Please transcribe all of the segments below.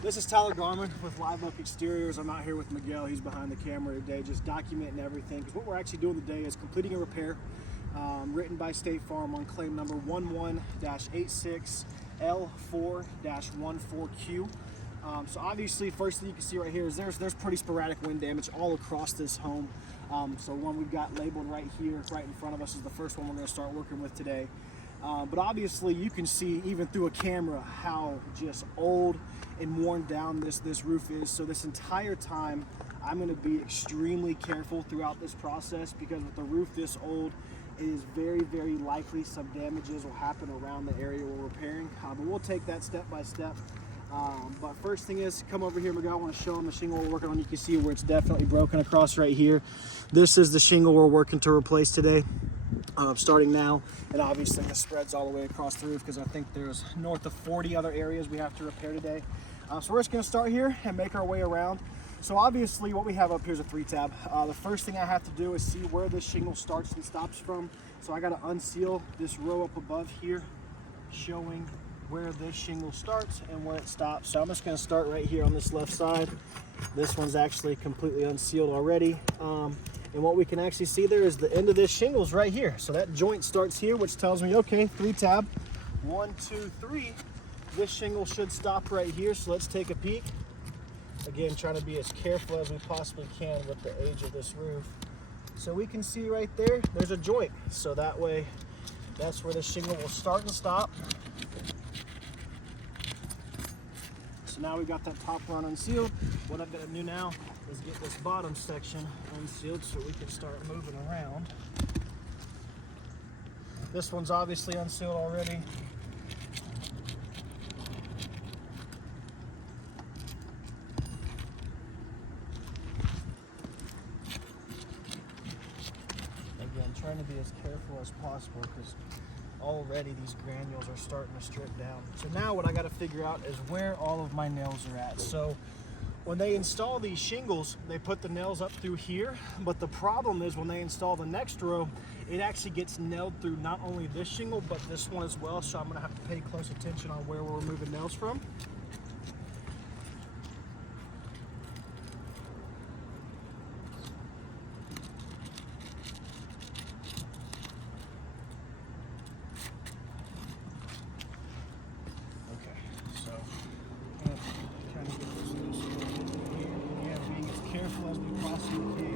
This is Tyler Garman with Live Oak Exteriors. I'm out here with Miguel. He's behind the camera today, just documenting everything. Because what we're actually doing today is completing a repair written by State Farm on claim number 11-86L4-14Q. So obviously, first thing you can see right here is there's pretty sporadic wind damage all across this home. So one we've got labeled right here, right in front of us, is the first one we're going to start working with today. But obviously you can see even through a camera how just old and worn down this roof is. So this entire time I'm going to be extremely careful throughout this process, because with the roof this old, it is very, very likely some damages will happen around the area we're repairing. But we'll take that step by step. But first thing is, come over here, Miguel. I want to show them the shingle we're working on. You can see where it's definitely broken across right here. This is the shingle we're working to replace today. Starting now, and obviously this spreads all the way across the roof, because I think there's north of 40 other areas we have to repair today. So we're just going to start here and make our way around. So obviously what we have up here is a 3-tab. The first thing I have to do is see where this shingle starts and stops from. So I got to unseal this row up above here, showing where this shingle starts and where it stops. So I'm just going to start right here on this left side. This one's actually completely unsealed already. And what we can actually see there is the end of this shingle's right here. So that joint starts here, which tells me, okay, 3-tab, 1, 2, 3. This shingle should stop right here. So let's take a peek. Again, trying to be as careful as we possibly can with the age of this roof. So we can see right there, there's a joint. So that way, that's where the shingle will start and stop. So now we've got that top run unsealed. What I'm going to do now is get this bottom section unsealed so we can start moving around. This one's obviously unsealed already. Again, trying to be as careful as possible, because already these granules are starting to strip down. So now what I got to figure out is where all of my nails are at. So when they install these shingles, they put the nails up through here, but the problem is when they install the next row, it actually gets nailed through not only this shingle, but this one as well. So I'm gonna have to pay close attention on where we're removing nails from. Careful as we possibly can.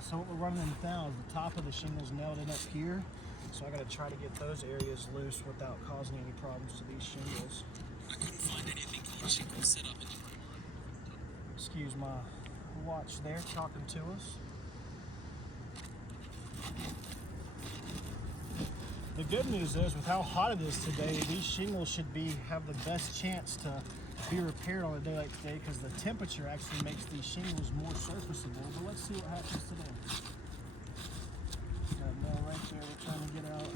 So what we're running in now is the top of the shingles nailed in up here. So I got to try to get those areas loose without causing any problems to these shingles. I couldn't find anything for the shingle set up in the front lawn. Excuse my watch there talking to us. The good news is, with how hot it is today, these shingles should have the best chance to be repaired on a day like today, because the temperature actually makes these shingles more surfaceable. But let's see what happens today. Got a nail right there we're trying to get out.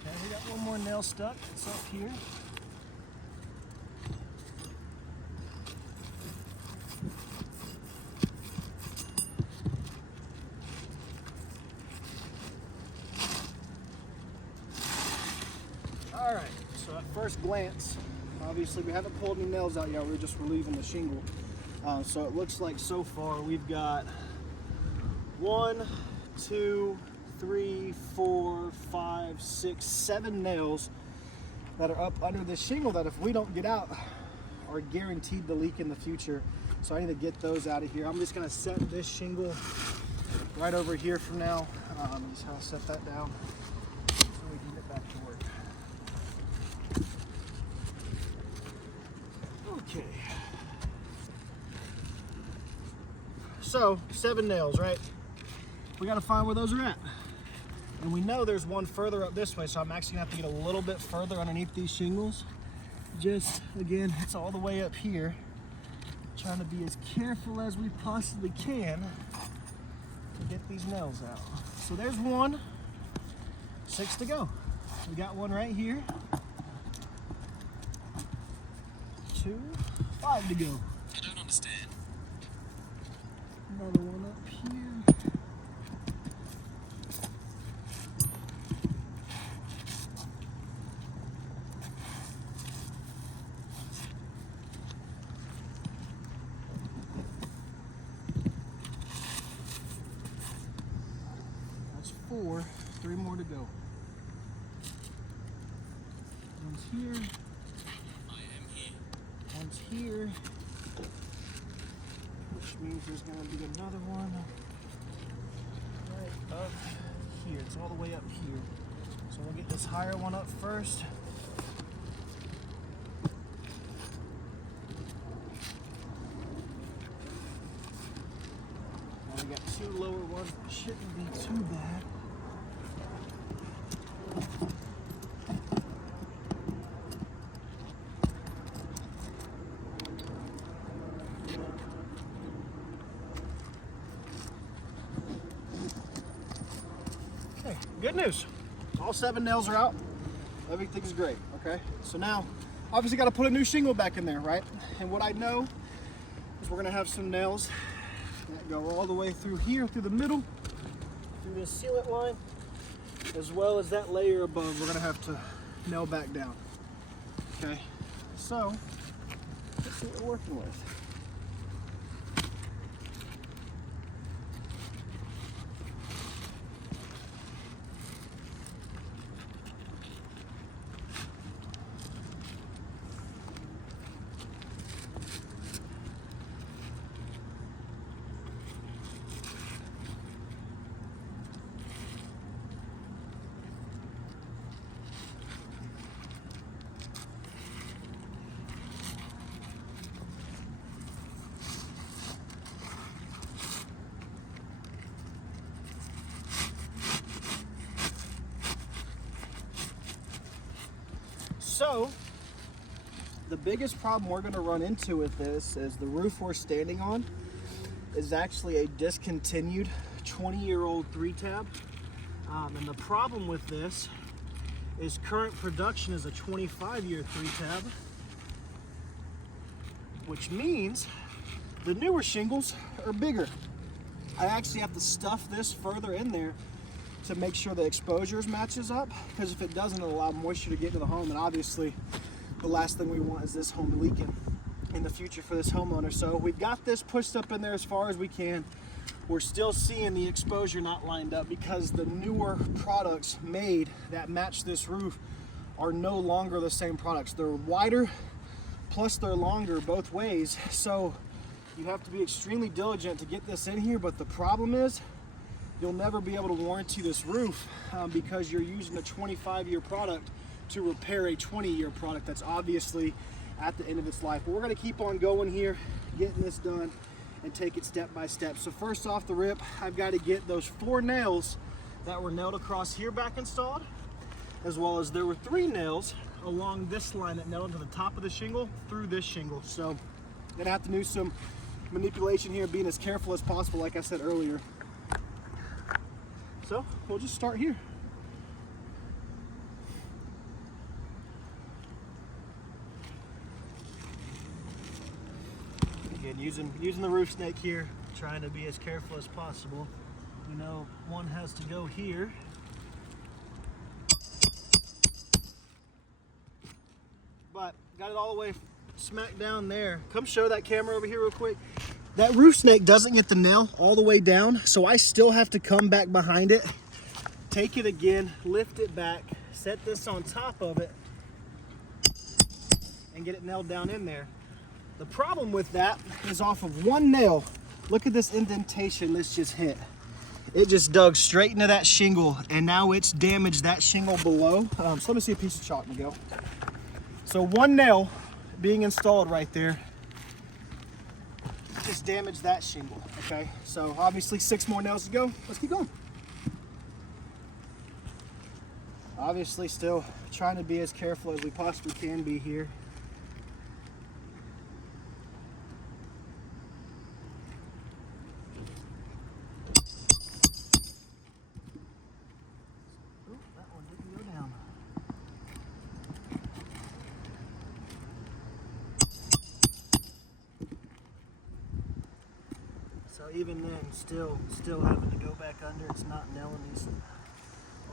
Okay, we got one more nail stuck. It's up here. All right, so at first glance, obviously we haven't pulled any nails out yet, we're just relieving the shingle. So it looks like so far we've got 1, 2, 3, 4, 5, 6, 7 nails that are up under this shingle that, if we don't get out, are guaranteed to leak in the future. So I need to get those out of here. I'm just gonna set this shingle right over here for now. Just how to set that down so we can get back to work. Okay. So 7 nails, right? We got to find where those are at. And we know there's one further up this way, so I'm actually gonna have to get a little bit further underneath these shingles just, again, it's all the way up here. Trying to be as careful as we possibly can to get these nails out. So there's one, 6 to go. We got one right here. 2, 5 to go. I don't understand. Another one up here. That's 4, 3 more to go. One's here. I am here. One's here, which means there's going to be another one right up here. It's all the way up here. So we'll get this higher one up first. And we got 2 lower ones that shouldn't be too bad. Okay, good news. All 7 nails are out. Everything's great, okay? So now, obviously got to put a new shingle back in there, right? And what I know is we're gonna have some nails that go all the way through here, through the middle, through this sealant line, as well as that layer above we're gonna have to nail back down, okay? So, let's see what we're working with. So, the biggest problem we're going to run into with this is the roof we're standing on is actually a discontinued 20-year-old 3-tab. And the problem with this is current production is a 25-year 3-tab, which means the newer shingles are bigger. I actually have to stuff this further in there to make sure the exposures matches up, because if it doesn't, it'll allow moisture to get into the home, and obviously the last thing we want is this home leaking in the future for this homeowner. So we've got this pushed up in there as far as we can. We're still seeing the exposure not lined up because the newer products made that match this roof are no longer the same products. They're wider, plus they're longer both ways. So you have to be extremely diligent to get this in here, but the problem is you'll never be able to warranty this roof because you're using a 25-year product to repair a 20-year product that's obviously at the end of its life. But we're gonna keep on going here, getting this done, and take it step by step. So first off the rip, I've got to get those 4 nails that were nailed across here back installed, as well as there were 3 nails along this line that nailed to the top of the shingle through this shingle. So I'm gonna have to do some manipulation here, being as careful as possible, like I said earlier. So we'll just start here. Again, using the roof snake here, trying to be as careful as possible. We know one has to go here. But got it all the way smack down there. Come show that camera over here real quick. That roof snake doesn't get the nail all the way down, so I still have to come back behind it, take it again, lift it back, set this on top of it, and get it nailed down in there. The problem with that is off of one nail, look at this indentation this just hit. It just dug straight into that shingle, and now it's damaged that shingle below. So let me see a piece of chalk, Miguel. So one nail being installed right there just damaged that shingle, okay? So obviously 6 more nails to go. Let's keep going. Obviously still trying to be as careful as we possibly can be here. So even then, still having to go back under. It's not nailing these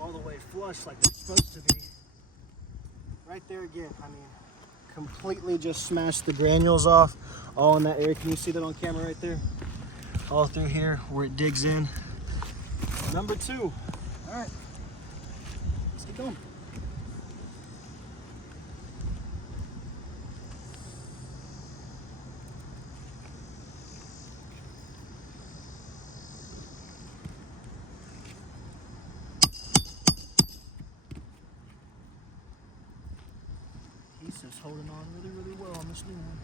all the way flush like they're supposed to be. Right there again, I mean, completely just smashed the granules off all in that area. Can you see that on camera right there? All through here where it digs in. Number 2. All right, let's get going. He's just holding on really well on this new one.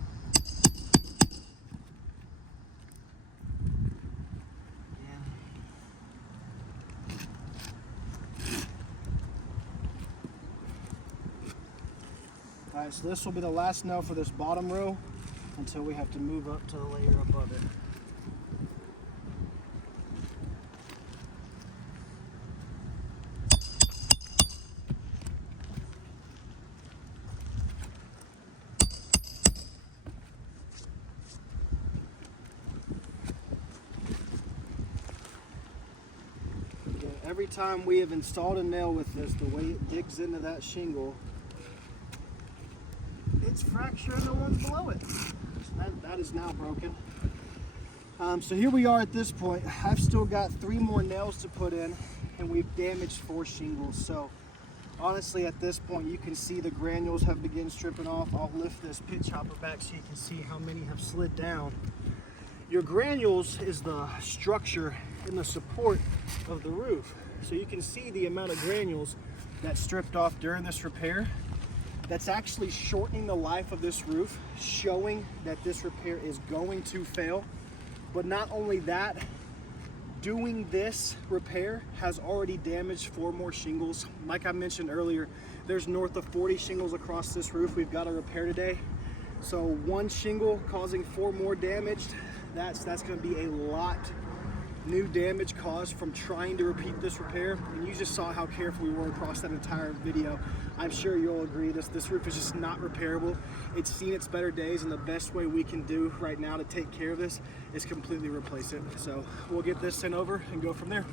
All right, so this will be the last nail for this bottom row until we have to move up to the layer above it. Every time we have installed a nail with this, the way it digs into that shingle, it's fracturing the ones below it. So that is now broken. So here we are at this point. I've still got 3 more nails to put in, and we've damaged 4 shingles. So honestly, at this point, you can see the granules have begun stripping off. I'll lift this pitch hopper back so you can see how many have slid down. Your granules is the structure and the support of the roof. So you can see the amount of granules that stripped off during this repair. That's actually shortening the life of this roof, showing that this repair is going to fail. But not only that, doing this repair has already damaged 4 more shingles. Like I mentioned earlier, there's north of 40 shingles across this roof we've got to repair today. So 1 shingle causing 4 more damaged, that's going to be a lot new damage caused from trying to repeat this repair. And you just saw how careful we were across that entire video. I'm sure you'll agree this roof is just not repairable. It's seen its better days, and the best way we can do right now to take care of this is completely replace it. So we'll get this sent over and go from there.